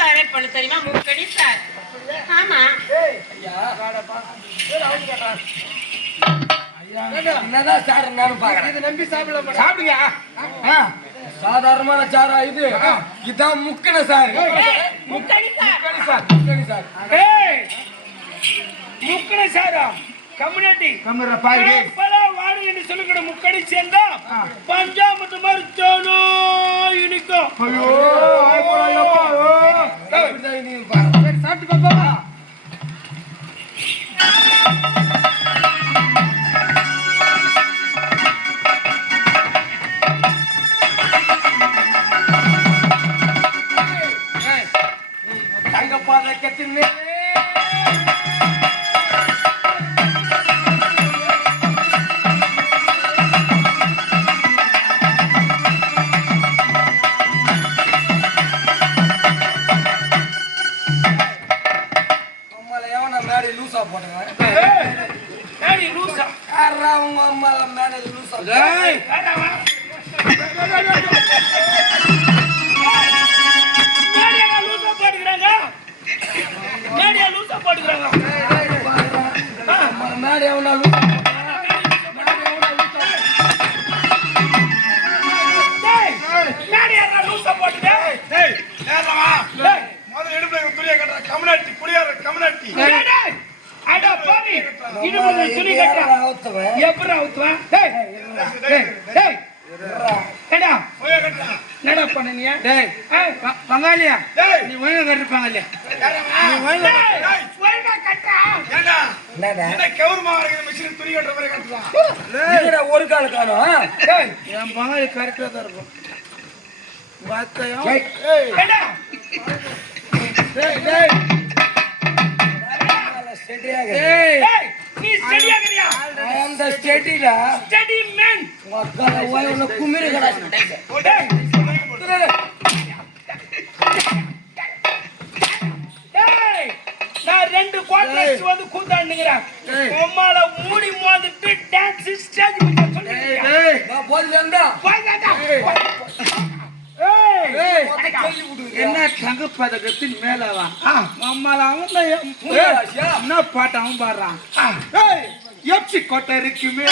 தயாரே பண்ண தெரியுமா? முக்கடி சார். ஆமா. என்னதான் சார் நானும் பாக்குறேன். இது நம்பி சாப்பிடலாம். சாப்பிடுங்க. சாதாரணமான சாரா இது? இதான் முக்கண சார். முக்கடி சார். முக்கணி சார். முக்கண சாரா கம்யூனிட்டி பல வாடு என்று சொல்லுகிற முக்கடி சேர்ந்தா பஞ்சாமத்து மாதிரி தோனோ இனிக்கும். சாப்பிட்டு பாப்பா. தங்கப்பாத கத்தின்னு லூசா போட்டுங்க. உங்க அம்மால மேல லூசா மேலே எவனா லூசா பங்காளியா நீ ஒழுங்கா கட்டிருப்பாங்க இல்லையா? ஒரு கால காலம் என் பங்காளி கரெக்டா தான் இருக்கும். குமிரி நான் 2 குவார்டர்ஸ் வந்து கூத்தாண்டுங்கிறேன். அம்மால மூடி மோதிட்டு டான்ஸ் ஸ்டேஜ் பண்ண என்ன தங்க பதக்கத்தின் மேலவா அம்மால அவன் என்ன பாட்டு அவன் பாடுறான். எப்சி கொட்டை இருக்குமே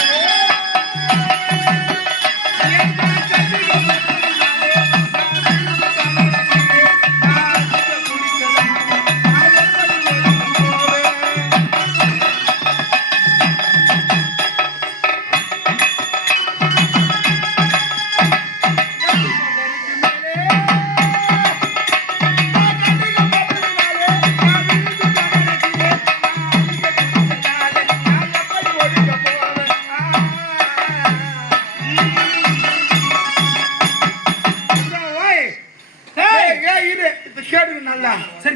கேடு நல்லா சரி.